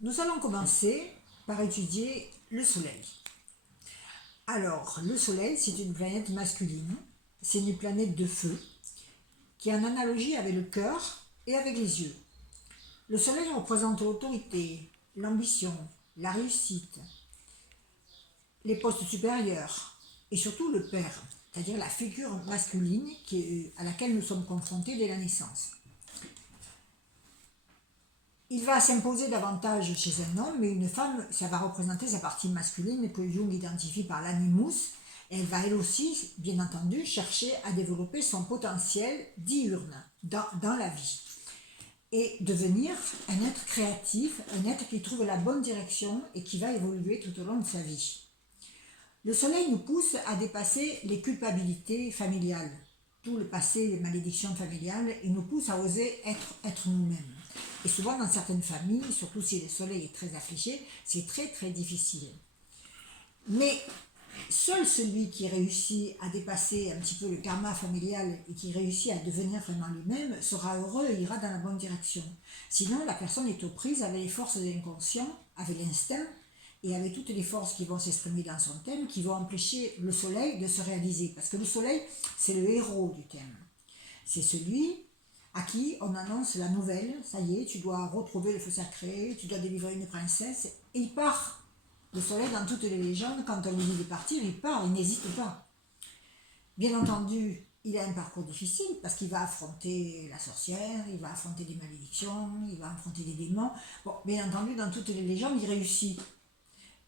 Nous allons commencer par étudier le Soleil. Alors, le Soleil, c'est une planète masculine, c'est une planète de feu, qui est en analogie avec le cœur et avec les yeux. Le Soleil représente l'autorité, l'ambition, la réussite, les postes supérieurs et surtout le père, c'est-à-dire la figure masculine à laquelle nous sommes confrontés dès la naissance. Il va s'imposer davantage chez un homme, mais une femme, ça va représenter sa partie masculine que Jung identifie par l'animus. Elle va elle aussi, bien entendu, chercher à développer son potentiel diurne dans la vie et devenir un être créatif, un être qui trouve la bonne direction et qui va évoluer tout au long de sa vie. Le soleil nous pousse à dépasser les culpabilités familiales, tout le passé, les malédictions familiales, et nous pousse à oser être nous-mêmes. Et souvent dans certaines familles, surtout si le soleil est très affligé, c'est très très difficile. Mais seul celui qui réussit à dépasser un petit peu le karma familial et qui réussit à devenir vraiment lui-même sera heureux et ira dans la bonne direction. Sinon, la personne est aux prises avec les forces de l'inconscient, avec l'instinct, et avec toutes les forces qui vont s'exprimer dans son thème, qui vont empêcher le soleil de se réaliser. Parce que le soleil, c'est le héros du thème. C'est celui à qui on annonce la nouvelle, ça y est, tu dois retrouver le feu sacré, tu dois délivrer une princesse, et il part. Le soleil, dans toutes les légendes, quand on lui dit de partir, il part, il n'hésite pas. Bien entendu, il a un parcours difficile parce qu'il va affronter la sorcière, il va affronter des malédictions, il va affronter des démons. Bon, bien entendu, dans toutes les légendes, il réussit.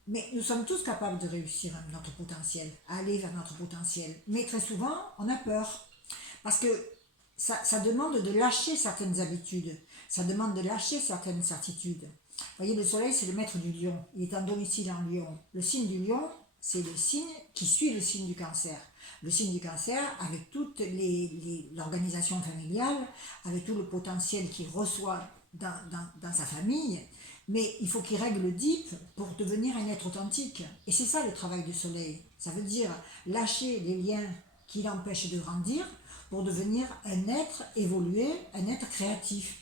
Mais nous sommes tous capables de réussir notre potentiel, à aller vers notre potentiel. Mais très souvent, on a peur. Parce que ça demande de lâcher certaines habitudes, ça demande de lâcher certaines certitudes. Vous voyez, le soleil, c'est le maître du lion. Il est en domicile en lion. Le signe du lion, c'est le signe qui suit le signe du cancer. Le signe du cancer, avec toute l'organisation familiale, avec tout le potentiel qu'il reçoit dans sa famille, mais il faut qu'il règle le deep pour devenir un être authentique. Et c'est ça le travail du soleil. Ça veut dire lâcher les liens qui l'empêchent de grandir pour devenir un être évolué, un être créatif.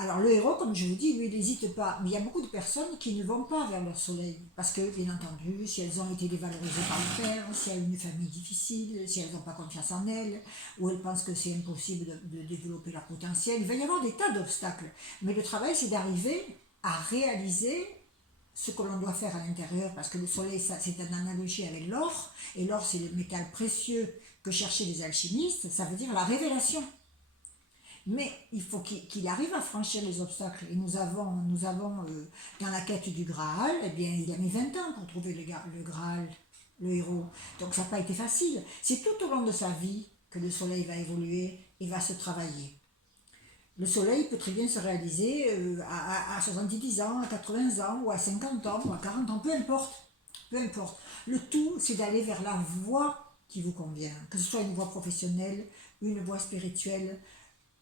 Alors le héros, comme je vous dis, lui, il n'hésite pas. Mais il y a beaucoup de personnes qui ne vont pas vers leur soleil. Parce que, bien entendu, si elles ont été dévalorisées par le père, si elles ont une famille difficile, si elles n'ont pas confiance en elles, ou elles pensent que c'est impossible de développer leur potentiel, il va y avoir des tas d'obstacles. Mais le travail, c'est d'arriver à réaliser ce que l'on doit faire à l'intérieur, parce que le soleil, c'est une analogie avec l'or, et l'or, c'est le métal précieux que cherchaient les alchimistes, ça veut dire la révélation. Mais il faut qu'il arrive à franchir les obstacles. Et nous avons dans la quête du Graal, eh bien, il a mis 20 ans pour trouver le Graal, le héros. Donc ça n'a pas été facile. C'est tout au long de sa vie que le soleil va évoluer et va se travailler. Le soleil peut très bien se réaliser à 70 ans, à 80 ans, ou à 50 ans, ou à 40 ans, peu importe. Peu importe. Le tout, c'est d'aller vers la voie qui vous convient. Que ce soit une voie professionnelle, une voie spirituelle,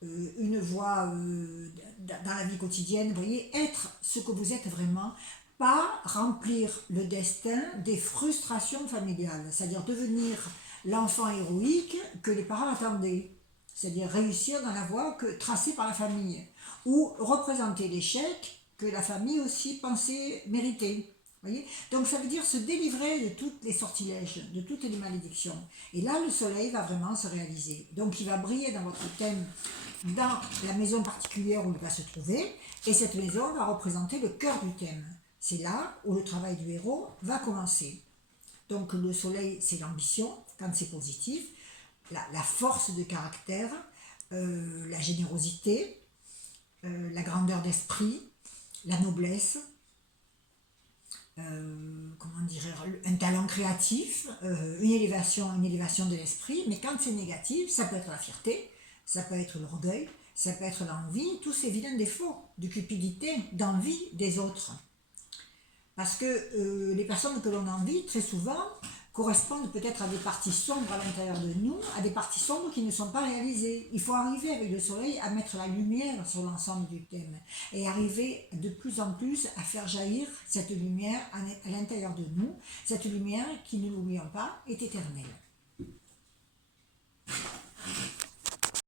une voie dans la vie quotidienne, vous voyez, être ce que vous êtes vraiment, pas remplir le destin des frustrations familiales, c'est-à-dire devenir l'enfant héroïque que les parents attendaient, c'est-à-dire réussir dans la voie tracée par la famille, ou représenter l'échec que la famille aussi pensait mériter. Voyez, donc ça veut dire se délivrer de toutes les sortilèges, de toutes les malédictions. Et là, le soleil va vraiment se réaliser. Donc il va briller dans votre thème, dans la maison particulière où il va se trouver, et cette maison va représenter le cœur du thème. C'est là où le travail du héros va commencer. Donc le soleil, c'est l'ambition, quand c'est positif, la force de caractère, la générosité, la grandeur d'esprit, la noblesse, comment dirais un talent créatif, une élévation de l'esprit, mais quand c'est négatif, ça peut être la fierté, ça peut être l'orgueil, ça peut être l'envie, tous ces vilains défauts de cupidité, d'envie des autres. Parce que les personnes que l'on envie, très souvent, correspondent peut-être à des parties sombres à l'intérieur de nous, à des parties sombres qui ne sont pas réalisées. Il faut arriver avec le soleil à mettre la lumière sur l'ensemble du thème et arriver de plus en plus à faire jaillir cette lumière à l'intérieur de nous, cette lumière qui, ne l'oublions pas, est éternelle.